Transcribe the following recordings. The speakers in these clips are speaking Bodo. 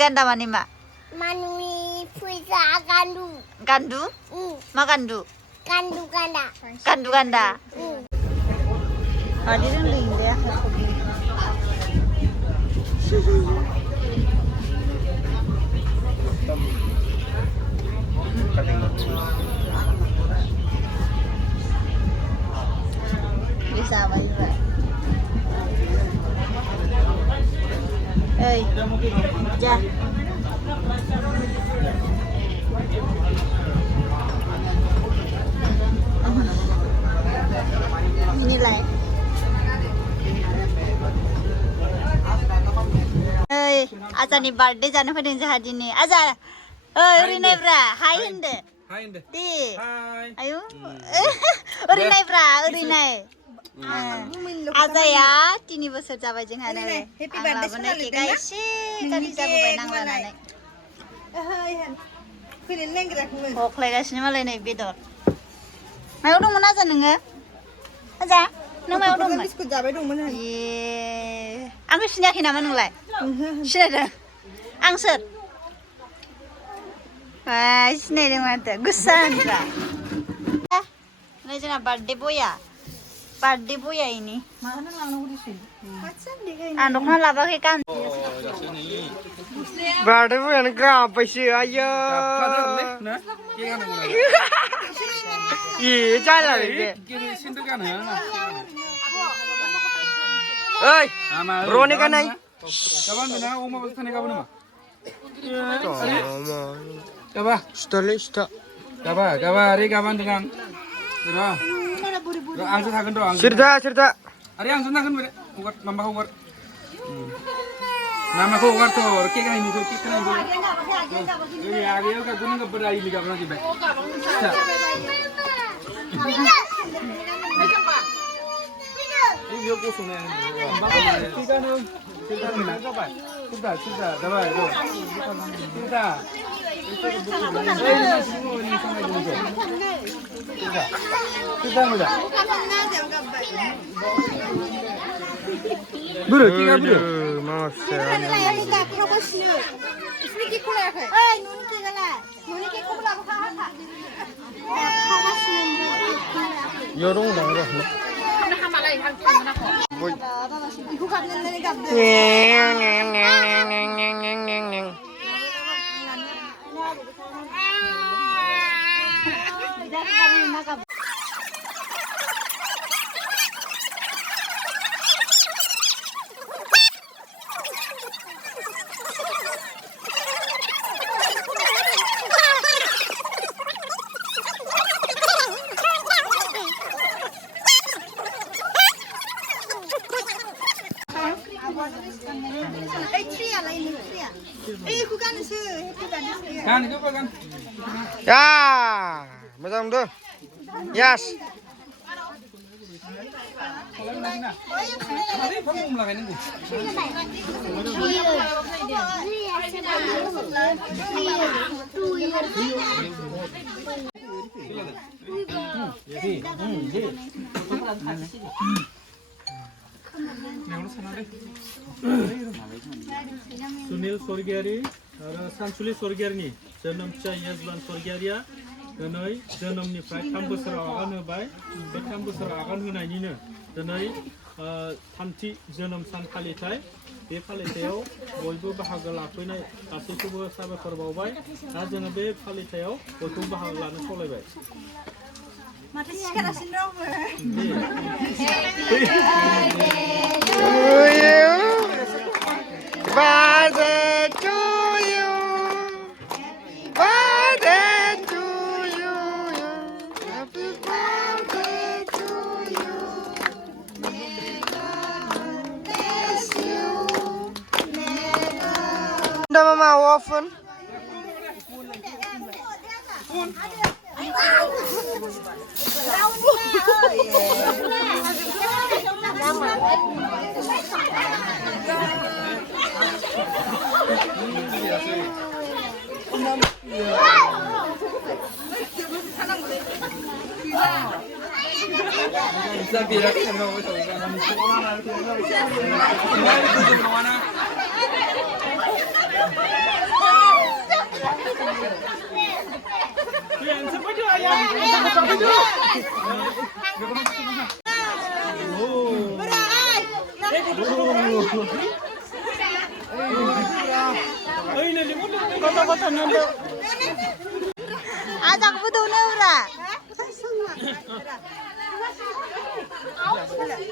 ganda mani mak? Mani puisa gandu. Gandu? Ma gandu? Gandu ganda. Gandu ganda. Di ring dia. Bisa apa juga? Ja. Inilah. Azani birthday jana fading jahaji ni. Azar. Orinai bra. Hi hinde. Hi hinde. Di. Hi. Ayo. Orinai bra. Orinai. Aza ya 3 बोसोर जाबाय जोंहानो Happy birthday लाबोनाय केकआ एसे गाज्रि जाबोबाय नांलानानै फैनो लेंग्राखौनो हख्लायगासिनो मालाय नै बेदर मायाव दंमोन आजा नोङो आजा नों मायाव दंमोन बिस्कुट जाबाय दंमोन ए आंखौ सिनायाखै नामा नोंलाय सिनायदों आं सोर सिनायदों माथो गुस्सा होनब्रा नै जोंना बार्थडे बया birthday boya ini. Mana langsung disin. An dukna labake kan. Birthday boya ni apa sih ayo? Iya, jalan lagi. Oi, Roni kan ay? Kapan mana? Oma betul ni kapan nama? Kapan? Sudah. Kapan? Hari kapan dengan? Berapa? Angsa थागोन र' cerita आरे आंसो नागोन बे हगार माबाखौ हगार नामाखौ हगार थ' केक आइनि थ' केक आइनि ओइ आगेयाव का गुन गबर आइ लिगा बना दिबाय इयो गसंनाय केकानो केकानो जाबाय सुदा जाबाय र' सुदा Bro, kita bro. Maaf Yorong dong dah. Kan itu apa kan? Ya, macam tu. Yes. Hari kamu mulai ni. Sunil Sorgiari आरो सानसुलि सरगियारिनि जोनोम फिसा यजमान सरगियारिया दिनै जोनोमनिफ्राय 3 बोसोराव आगान होबाय बे 3 बोसोराव आगान होनायनिनो दिनै थामथि जोनोम सान फालिथाय बे फालिथायाव बयबो बाहागो लाफैनाय गासैखौबो साबायखर बावबाय दा जोङो बे फालिथायाव बयखौबो बाहागो लानो खावलायबाय माथो सिखारासिनो Birthday to you. Birthday to you. Happy birthday to you. May God bless you. Udah mama oven. Bisa biar kita mau sama sekolah nanti. गथ' नुदो आजाखौबो दौनो उरा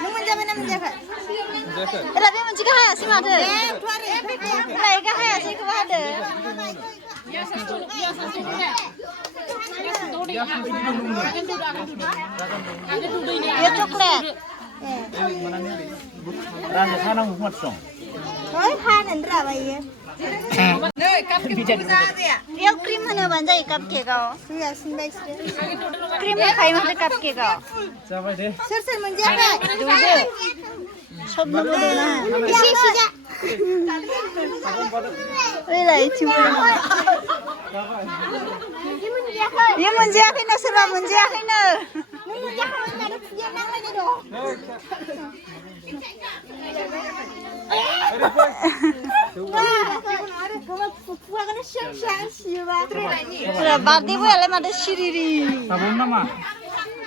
नों मोनजाबाय ना मोनजायाखै एला बे मोनसेखौ हायासै माथो एला इखौ हायासै इखौबो हादो ये चॉकलेट रांखौ खानांगौ खोमा दं ओइ फाननो राबायो बेयाव क्रिम होनोबानो जायो काप केकआव क्रिम होखायो माथो काप केकआव जाबाय दे सोर सोर मोनजायाखै दौदो सबनोबो दौना एसे एसे जा ओइलाय इथिंबो बे मोनजायाखैनो सोरबा मोनजायाखैनो नों मोनजाखांबाय होननानै खुगायाव नांलायनाय दं खुगाखौनो सियां सियां सियोबा बार्थडे बयालाय माथो सिरिरि साबोन नामा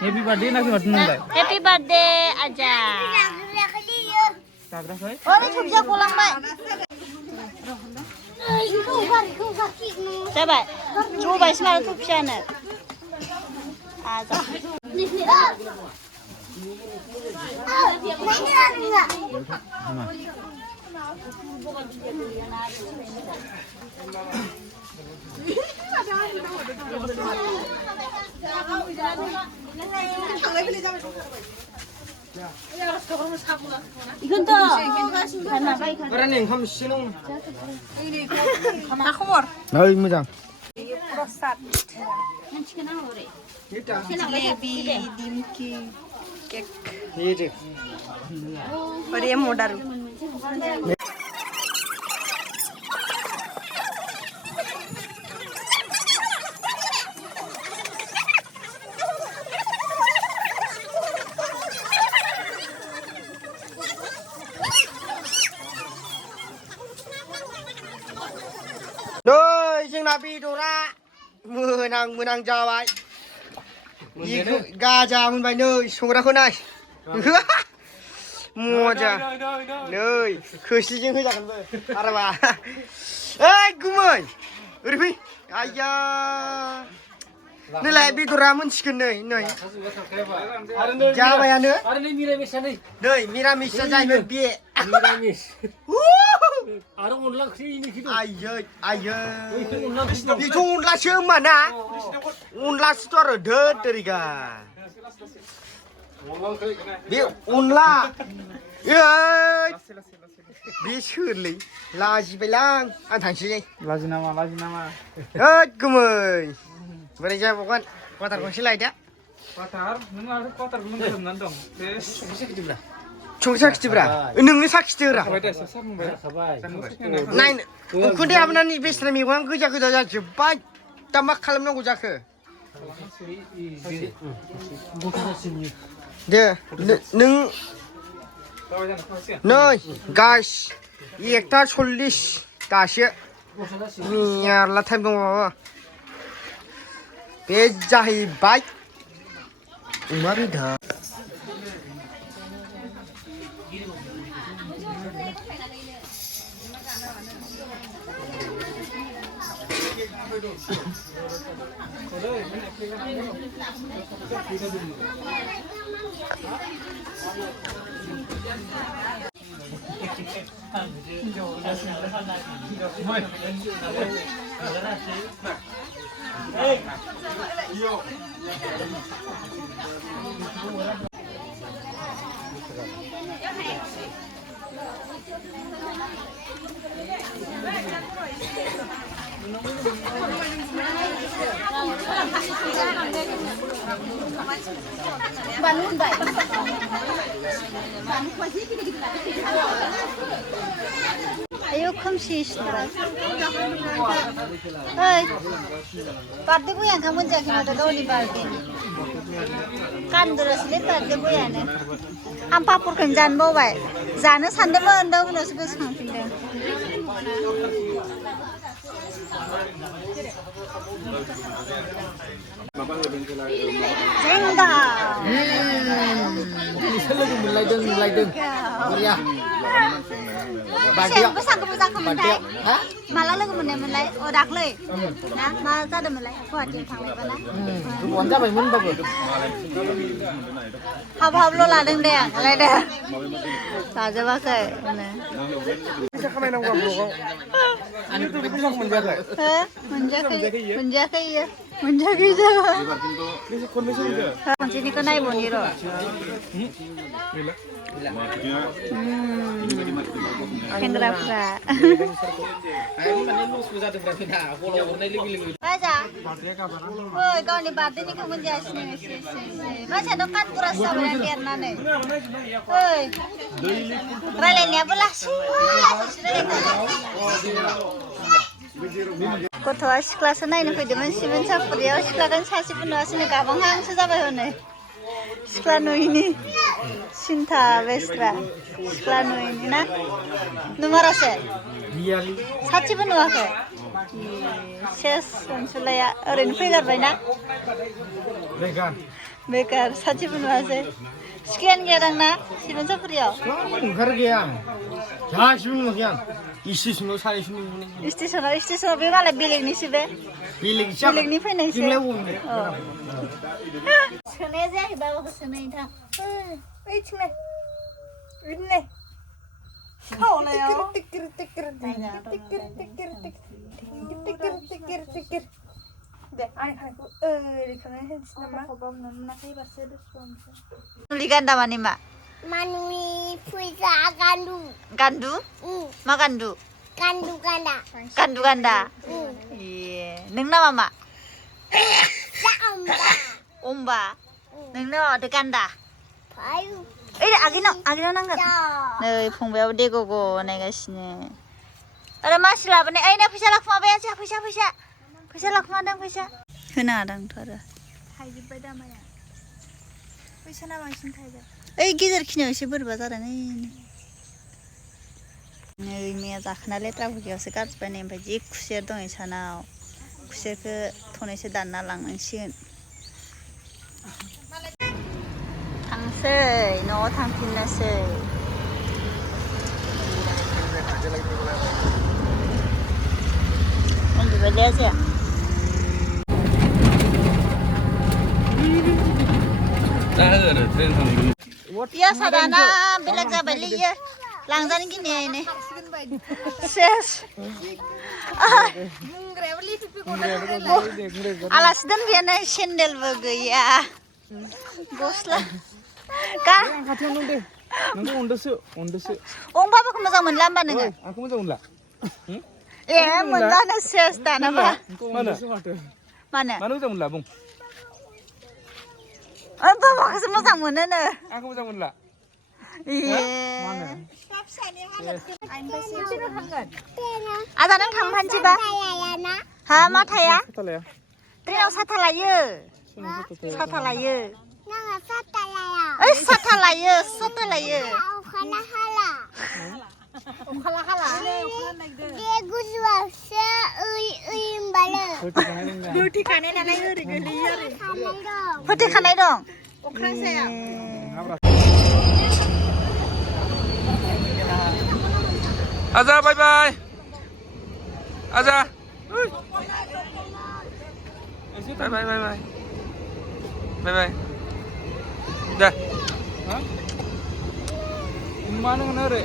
हेपि बार्थडे ना माथो नोंलाय हेपि बार्थडे आजा जाग्राखै ओरै सबजिया गलांबाय जाबाय जबायसो माथो थफियानो आजा रानि ओंखाम एसे नङ मा खबर नै मोजां जिलेबी दिमकी केक हेदे और ये मोडारू Noi, जोंना बेदरा मोनां जाबाय बेखौ गाजा मोनबाय नै संग्राखौ नाय मजा नै खोस्लिजों होजागोनबो आरामा ओइ गुमै ओरै फै आइया नैलाय बेदरा मोनसिगोन नै जाबायानो आरो नै मिरामिसआ नै मिरामिसआ जाहैबाय बे मिरामिस आरो अनला ओंख्रि इनिखि दं आयै अनला ओंख्रि दं बेथ' अनलासो होमबा ना अनलासोथ' आरो धोद तेरिगा बे अनला ओइ बे सोरलै लाजिबायलां आं थांसै लाजिनामा होद गुमै बोरै जाबावगोन कवाटार गंसे लायदो कवाटार नों आरो कवाटारखौ नों सोमनानै दं बे संख्रि साखिदोब्रा नोंनो साखिदोरा नायनो उखुन्दै हाबनानै बेस्रा मैगङा गोजा जाजोब्बाय दा मा खालामनांगौ जाखो दे नों नै गाइस 1:40 दासो मेरला टाइम दंबावो बे जाहैबाय अमा बेदर Ayo खोमसि सिथारा ओइ बार्थडे बया ओंखाम मोनजायाखै माथो गावनि बार्थडेनि कान्दुरासैलै बार्थडे बयानो आं पापरखौनो जानो बावबाय जानो सानदोंमोन दा उनावसो गोसोखांफिनदों जेंगा लोगो मोनलायदों बरिया Sen besar kementai. Malah logo moननायमोनलाय अ दाख्लै ना मा जादोंमोनलाय गुवाहाटियाव थांनायबा ना Bukan siapa yang mentok? हाब-हाबल' लादों दे आंलाय दे लाजोबाखै Bisa kemain sama vlog. Ini tuh bisa menjaga. हो मोनजायाखै इयो मोनजायाखै जोङो Bisa kondisi juga. खनसेनिखौ नायबावनि र' सेंग्राफ्रा बाजा ओइ गावनि बार्थडेनिखौ मोनजायासिनो एसे मानसियाथ' काटकुरासो जाबाय देरनानै ओइ रायलायनायाबो लासै गथ'आ सिख्लासो नायनो फैदोंमोन सिमेन सापरियाव सिख्लाखौनो सासेबो नुवासैनो गाबांहांसो जाबाय हनै सिख्ला नुयिनि सिन्था बेस्रा सिख्ला नुयिनि ना नुमारासो सासेबो नुवाखै सेस अनसुलाया ओरैनो फैगारबायना बेकार सासेबो नुवासै सिख्लायानो गैया दां ना semen सापरियाव Enggak ya. Ya, sih ya. Istisno saya sini. स्टेसनाव बे मालाय बेलेगनिसो बे Bilik siapa? बेलेगनि फैनायसो Lewung. सोनाया जायाखै बाबाखौ सोनाय नोंथां ओइथिंलाय बिदिनो खावलायाव दे आंनि खानायखौ ओरै खालामनानै होनोसै नामा मुलि गान्दा माने मा Manui puisa gandu. गान्दु मा गान्दु Gandu ganda. गान्दु गान्दा ए नोंना मा मा Samba. अम्बा नोंना माथो गान्दा Payu. ओइ आगैनाव नांगोन नै फंबायाबो देग'ग' नायगासिनो आरो मानसि लाबोनाय ओइ ना फैसा लाखुमाबाय आंहा फैसा लाखुमादों फैसा होनाङा दांथ' आरो थाइजोब्बाय दामाया फैसा ना बांसिन थाइबाय ओइ गेजेर खिनियाव एसे बोरैबा जादों नै मैया जाखोना लेथ्रा भुगियावसो गारजोब्बाय नै ओमफ्राय जि खुसेर दं इसानाव खुसेरखौ थनैसो दानना लांनांसिगोन थांसै न'आव थांफिननोसै उन्दुबायलै आजाया बियासा दाना बेलेग जाबायलै इयो लांजानो गिनायनो सेस आलासि दोनफैयानो सेन्देलबो गैया गस्ला खाथियाव दं दे नोंखौ अनदोसो बाबाखौ मोजां मोनला होमबा नोङो आंखौ मोजां मोनला ए मोनलानो सेस दानाबा मानो मानो मोजां मोनला बुं बाबाखौसो मोजां मोनोनो आंखौ मोजां मोनला आदा नों थांफानोसैबा हा मा थाया थालाया ट्रेनाव साथा लायो Nanga sata laya. ओइ साथा लायो Okala hala. Dia guzwa se ui mbale. थिखानाय नालाय ओरै गोलैयो आरो Kamalo. फोथैखानाय दं अख्रां सायाव आजा बाय बाय आजा बाय dah mana ngenere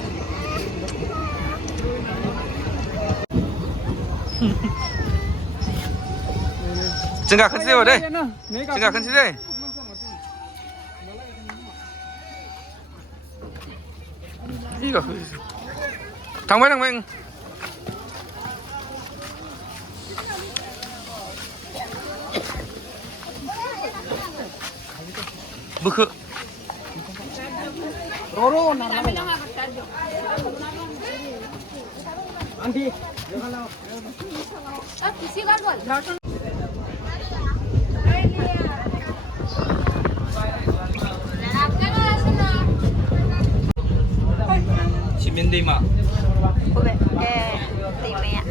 cenggakkan sih deh cenggakkan sih deh iya थांबाय बोखो Roro narang. Anti. Simen दैमा दैमाया